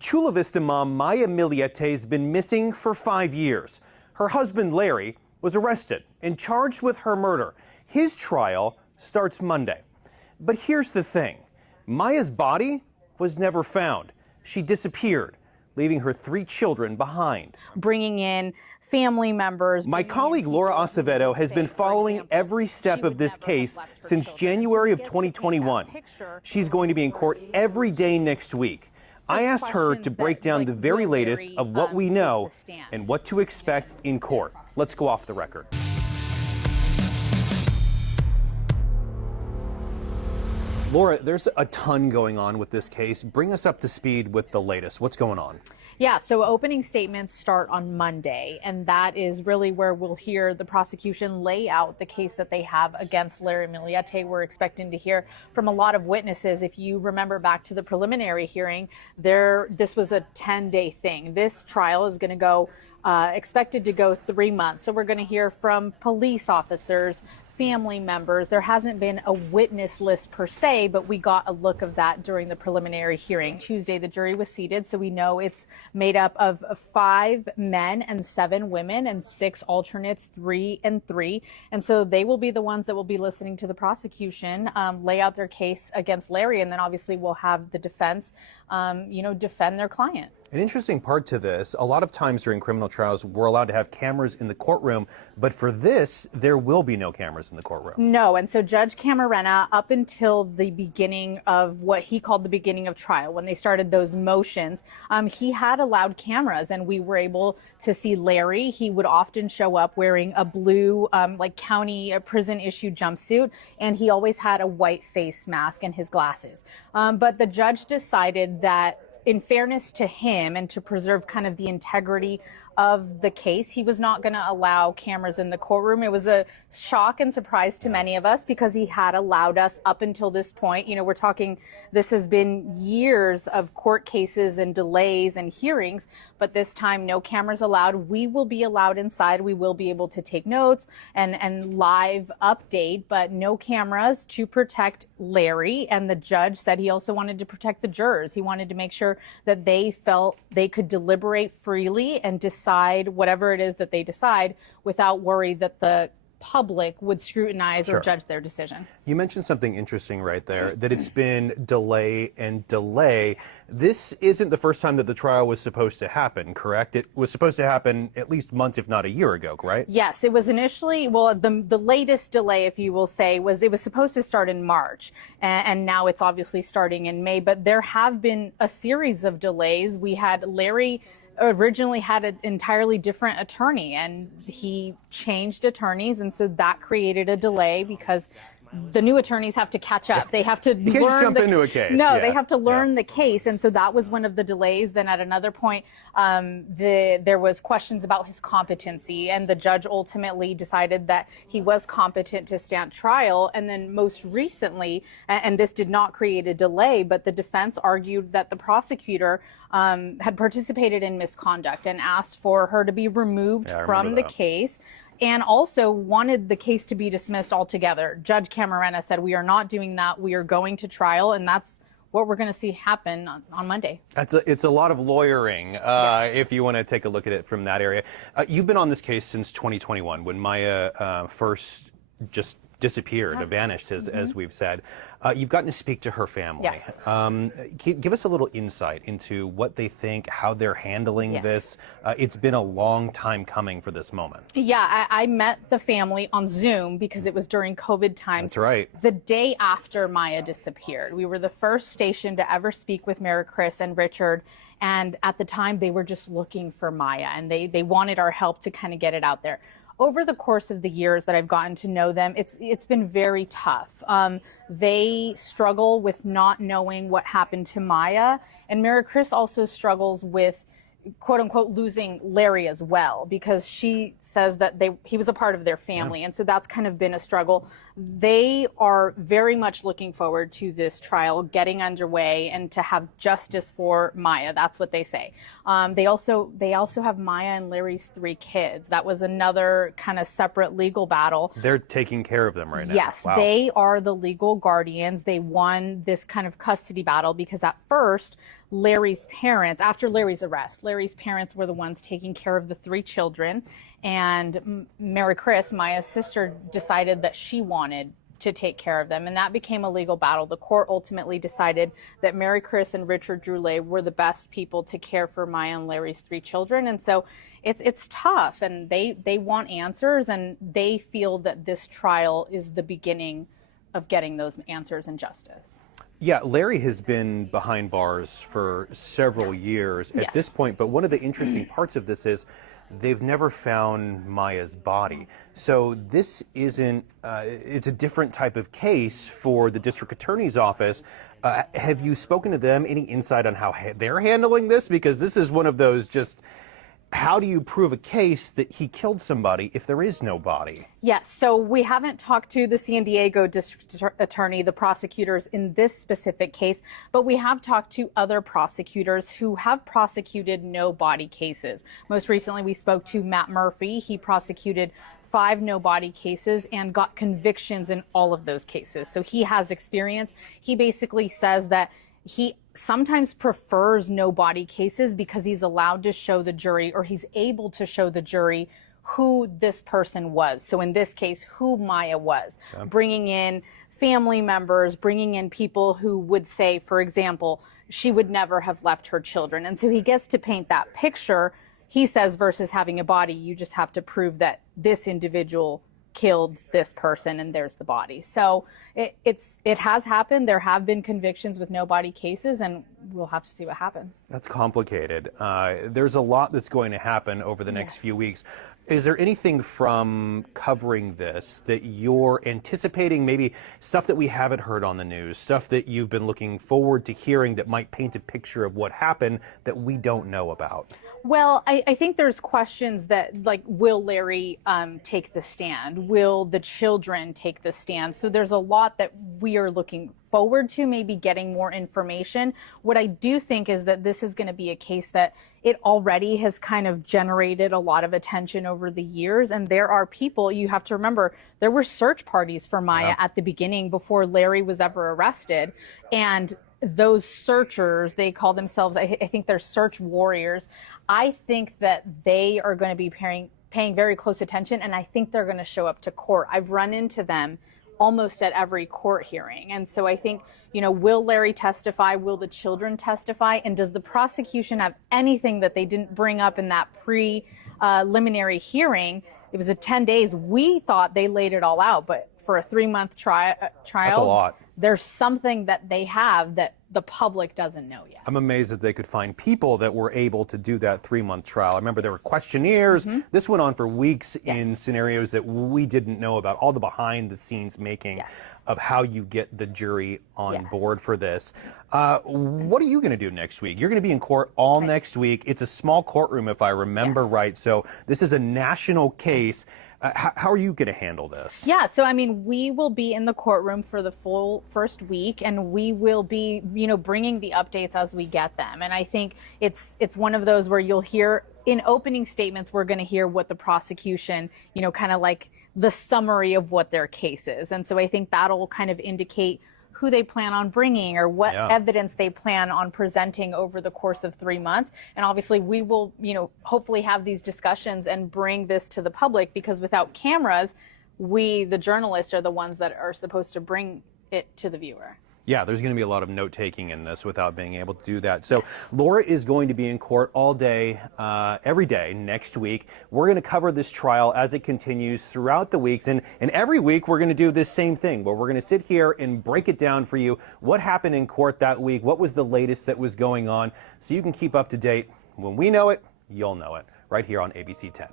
Chula Vista mom Maya Millete has been missing for 5 years. Her husband, Larry, was arrested and charged with her murder. His trial starts Monday. But here's the thing. Maya's body was never found. She disappeared, leaving her 3 children behind. Bringing in family members. My colleague Laura Acevedo has been following every step of this case since January of 2021. She's going to be in court every day next week. I asked her to break down the very latest of what we know and what to expect in court. Let's go off the record. Laura, there's a ton going on with this case. Bring us up to speed with the latest. What's going on? Yeah, so opening statements start on Monday, and that is really where we'll hear the prosecution lay out the case that they have against Larry Millete. We're expecting to hear from a lot of witnesses. If you remember back to the preliminary hearing, this was a 10-day thing. This trial is going to go, expected to go 3 months. So we're going to hear from police officers, family members. There hasn't been a witness list per se, but we got a look of that during the preliminary hearing. Tuesday, the jury was seated, so we know it's made up of 5 men and 7 women and 6 alternates, 3 and 3. And so they will be the ones that will be listening to the prosecution lay out their case against Larry, and then obviously we'll have the defense, defend their client. An interesting part to this, a lot of times during criminal trials, we're allowed to have cameras in the courtroom, but for this, there will be no cameras in the courtroom. No, and so Judge Camarena, up until the beginning of what he called the beginning of trial, when they started those motions, he had allowed cameras, and we were able to see Larry. He would often show up wearing a blue, county prison-issued jumpsuit, and he always had a white face mask and his glasses. But the judge decided that in fairness to him and to preserve kind of the integrity of the case, he was not going to allow cameras in the courtroom. It was a shock and surprise to many of us because he had allowed us up until this point. You know, we're talking, this has been years of court cases and delays and hearings, but this time no cameras allowed. We will be allowed inside. We will be able to take notes and live update, but no cameras to protect Larry. And the judge said he also wanted to protect the jurors. He wanted to make sure that they felt they could deliberate freely and decide whatever it is that they decide without worry that the public would scrutinize or judge their decision. You mentioned something interesting right there, that it's been delay and delay. This isn't the first time that the trial was supposed to happen, correct? It was supposed to happen at least months, if not a year ago, right? Yes, it was initially, well, the latest delay, if you will say, was it was supposed to start in March, and now it's obviously starting in May, but there have been a series of delays. We had Larry originally had an entirely different attorney, and he changed attorneys, and so that created a delay because the new attorneys have to catch up. They have to learn into a case. No, they have to learn the case, and so that was one of the delays. Then at another point, there was questions about his competency, and the judge ultimately decided that he was competent to stand trial. And then most recently, and this did not create a delay, but the defense argued that the prosecutor had participated in misconduct and asked for her to be removed from the case, and also wanted the case to be dismissed altogether. Judge Camarena said, we are not doing that. We are going to trial, and that's what we're going to see happen on Monday. It's a lot of lawyering, if you want to take a look at it from that area. You've been on this case since 2021, when Maya first just disappeared, vanished, as we've said. You've gotten to speak to her family. Yes. Give us a little insight into what they think, how they're handling this. It's been a long time coming for this moment. Yeah, I met the family on Zoom because it was during COVID times. That's right. The day after Maya disappeared. We were the first station to ever speak with Mary Chris and Richard. And at the time, they were just looking for Maya, and they wanted our help to kind of get it out there. Over the course of the years that I've gotten to know them, it's been very tough. They struggle with not knowing what happened to Maya, and Mary Chris also struggles with, quote unquote, losing Larry as well, because she says that he was a part of their family, and so that's kind of been a struggle they are very much looking forward to this trial getting underway and to have justice for Maya. That's what they say. They also have Maya and Larry's 3 kids. That was another kind of separate legal battle. They're taking care of them right now. Yes, wow. They are the legal guardians. They won this kind of custody battle because at first, Larry's parents, after Larry's arrest, Larry's parents were the ones taking care of the 3 children. And Mary Chris, Maya's sister, decided that she wanted to take care of them. And that became a legal battle. The court ultimately decided that Mary Chris and Richard Droulet were the best people to care for Maya and Larry's 3 children. And so it's tough, and they want answers, and they feel that this trial is the beginning of getting those answers and justice. Yeah, Larry has been behind bars for several years at this point, but one of the interesting parts of this is they've never found Maya's body. So this isn't, it's a different type of case for the district attorney's office. Have you spoken to them? Any insight on how they're handling this? Because this is one of those just, how do you prove a case that he killed somebody if there is no body? Yes, so we haven't talked to the San Diego district attorney, the prosecutors in this specific case, but we have talked to other prosecutors who have prosecuted no body cases. Most recently, we spoke to Matt Murphy. He prosecuted 5 no body cases and got convictions in all of those cases. So he has experience. He basically says that he sometimes prefers no body cases because he's allowed to show the jury, or he's able to show the jury, who this person was. So in this case, who Maya was. Bringing in family members, bringing in people who would say, for example, she would never have left her children. And so he gets to paint that picture, he says, versus having a body. You just have to prove that this individual killed this person and there's the body. So it has happened. There have been convictions with no body cases, and we'll have to see what happens. That's complicated. There's a lot that's going to happen over the next few weeks. Is there anything from covering this that you're anticipating, maybe stuff that we haven't heard on the news, stuff that you've been looking forward to hearing that might paint a picture of what happened that we don't know about? Well, I think there's questions that, like, will Larry take the stand? Will the children take the stand? So there's a lot that we are looking forward to, maybe getting more information. What I do think is that this is going to be a case that it already has kind of generated a lot of attention over the years. And there are people, you have to remember, there were search parties for Maya at the beginning before Larry was ever arrested. And those searchers, they call themselves, I think they're search warriors. I think that they are going to be paying very close attention, and I think they're going to show up to court. I've run into them almost at every court hearing. And so I think, you know, will Larry testify? Will the children testify? And does the prosecution have anything that they didn't bring up in that preliminary hearing? It was 10 days. We thought they laid it all out, but for a 3-month trial, That's a lot. There's something that they have that the public doesn't know yet. I'm amazed that they could find people that were able to do that 3-month trial. I remember there were questionnaires. This went on for weeks in scenarios that we didn't know about, all the behind the scenes making of how you get the jury on board for this. What are you going to do next week? You're going to be in court all next week. It's a small courtroom, if I remember right. So this is a national case. How are you going to handle this? Yeah, so I mean, we will be in the courtroom for the full first week, and we will be, you know, bringing the updates as we get them. And I think it's one of those where you'll hear in opening statements, we're going to hear what the prosecution, you know, kind of like the summary of what their case is. And so I think that'll kind of indicate who they plan on bringing or what evidence they plan on presenting over the course of 3 months. And obviously we will, you know, hopefully have these discussions and bring this to the public, because without cameras, we, the journalists, are the ones that are supposed to bring it to the viewer. Yeah, there's going to be a lot of note-taking in this without being able to do that. So Laura is going to be in court all day, every day next week. We're going to cover this trial as it continues throughout the weeks. And every week we're going to do this same thing, where we're going to sit here and break it down for you. What happened in court that week? What was the latest that was going on? So you can keep up to date. When we know it, you'll know it. Right here on ABC 10.